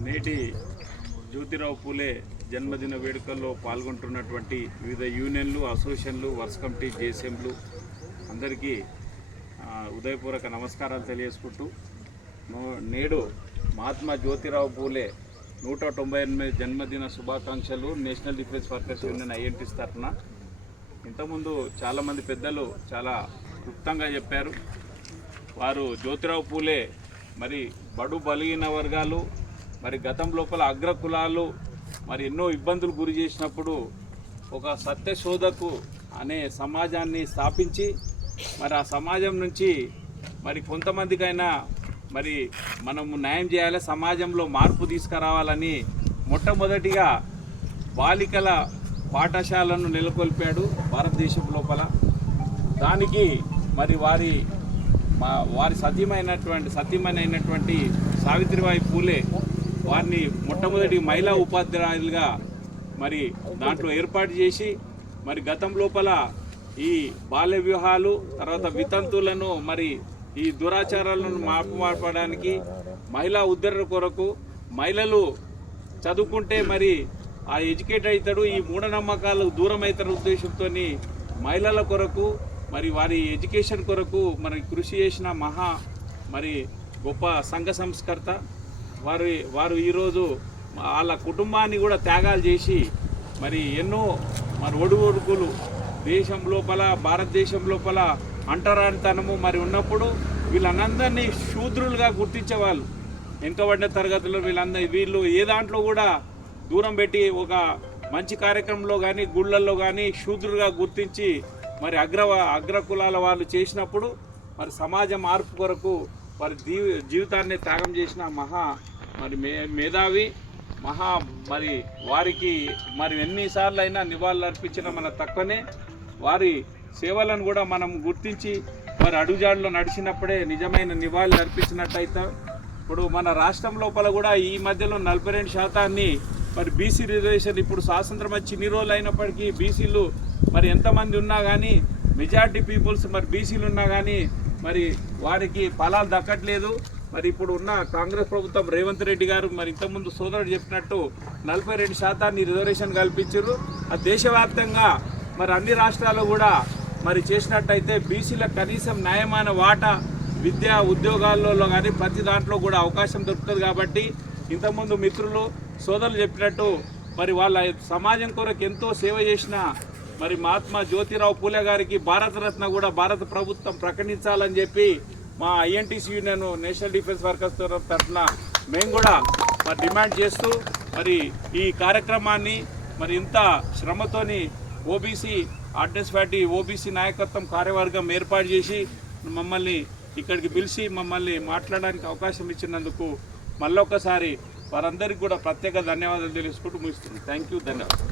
నేటి జ్యోతిరావు పూలే జన్మదిన వేడుకల్లో పాల్గొంటున్నటువంటి వివిధ యూనియన్లు, అసోసియేషన్లు, వర్క్స్ కమిటీ, జేసీఎంలు అందరికీ ఉదయపూర్వక నమస్కారాలు తెలియజేసుకుంటూ నేడు మహాత్మా జ్యోతిరావు పూలే 198 జన్మదిన శుభాకాంక్షలు నేషనల్ డిఫెన్స్ వర్కర్స్ యూనియన్ ఐఎన్టీస్ తరఫున. ఇంతకుముందు చాలామంది పెద్దలు చాలా క్లుప్తంగా చెప్పారు. వారు జ్యోతిరావు పూలే మరి బడు బలిగిన వర్గాలు, మరి గతం లోపల అగ్రకులాలు మరి ఎన్నో ఇబ్బందులు గురి చేసినప్పుడు ఒక సత్యశోధకు అనే సమాజాన్ని స్థాపించి మరి ఆ సమాజం నుంచి మరి కొంతమందికైనా మరి మనము న్యాయం చేయాలి, సమాజంలో మార్పు తీసుకురావాలని మొట్టమొదటిగా బాలికల పాఠశాలను నెలకొల్పాడు భారతదేశం లోపల. దానికి మరి వారి సతీమైనటువంటి సావిత్రిబాయి పూలే వారిని మొట్టమొదటి మహిళా ఉపాధ్యాయులుగా మరి దాంట్లో ఏర్పాటు చేసి మరి గతం లోపల ఈ బాల్య వివాహాలు, తర్వాత వితంతులను మరి ఈ దురాచారాలను మాపడానికి మహిళా ఉద్ధరణ కొరకు మహిళలు చదువుకుంటే మరి ఆ ఎడ్యుకేట్ అవుతాడు, ఈ మూఢనమ్మకాలు దూరం అవుతారు ఉద్దేశంతో మహిళల కొరకు మరి వారి ఎడ్యుకేషన్ కొరకు మరి కృషి చేసిన మరి గొప్ప సంఘ సంస్కర్త వారు ఈరోజు వాళ్ళ కుటుంబాన్ని కూడా త్యాగాలు చేసి మరి ఎన్నో మరి ఒడుగులు దేశం లోపల, భారతదేశం లోపల అంటరానితనము మరి ఉన్నప్పుడు వీళ్ళందరినీ శూద్రులుగా గుర్తించేవాళ్ళు. వెనుకబడిన తరగతుల్లో వీళ్ళు ఏ దాంట్లో కూడా దూరం పెట్టి ఒక మంచి కార్యక్రమంలో కానీ గుళ్ళల్లో కానీ శూద్రులుగా గుర్తించి మరి అగ్రకులాల వాళ్ళు చేసినప్పుడు మరి సమాజ మార్పు కొరకు వారి జీవితాన్ని త్యాగం చేసిన మరి మేధావి మరి వారికి మరి ఎన్నిసార్లు అయినా నివాళులు అర్పించిన మన తక్కువనే. వారి సేవలను కూడా మనం గుర్తించి మరి అడుగుజాడులో నడిచినప్పుడే నిజమైన నివాళులు అర్పించినట్టయితే. ఇప్పుడు మన రాష్ట్రం లోపల కూడా ఈ మధ్యలో 42% మరి బీసీ రిజర్వేషన్, ఇప్పుడు స్వాతంత్రం వచ్చి ఇన్ని రోజులు అయినప్పటికీ బీసీలు మరి ఎంతమంది ఉన్నా కానీ, మెజారిటీ పీపుల్స్ మరి బీసీలు ఉన్నా కానీ మరి వారికి ఫలాలు దక్కట్లేదు. మరి ఇప్పుడు ఉన్న కాంగ్రెస్ ప్రభుత్వం రేవంత్ రెడ్డి గారు మరి ఇంతకుముందు సోదరుడు చెప్పినట్టు 42% రిజర్వేషన్ కల్పించారు. అది దేశవ్యాప్తంగా మరి అన్ని రాష్ట్రాల్లో కూడా మరి చేసినట్టయితే బీసీలకు కనీసం న్యాయమైన వాటా విద్యా ఉద్యోగాల్లో కానీ ప్రతి దాంట్లో కూడా అవకాశం దొరుకుతుంది. కాబట్టి ఇంతకుముందు మిత్రులు సోదరులు చెప్పినట్టు మరి వాళ్ళ సమాజం కొరకు ఎంతో సేవ చేసిన మరి మహాత్మా జ్యోతిరావు పూలే గారికి భారతరత్న కూడా భారత ప్రభుత్వం ప్రకటించాలని చెప్పి మా INTUC union national defence workers తరఫున మేము కూడా మరి డిమాండ్ చేస్తూ మరి ఈ కార్యక్రమాన్ని మరి ఇంత శ్రమతోని ఓబీసీ ఆర్డినెన్స్ పార్టీ ఓబీసీ నాయకత్వం కార్యవర్గం ఏర్పాటు చేసి మమ్మల్ని ఇక్కడికి పిలిచి మమ్మల్ని మాట్లాడడానికి అవకాశం ఇచ్చినందుకు మళ్ళొక్కసారి వారందరికీ కూడా ప్రత్యేక ధన్యవాదాలు తెలుసుకుంటూ ముగిస్తున్నాను. థ్యాంక్ యూ, ధన్యవాదాలు.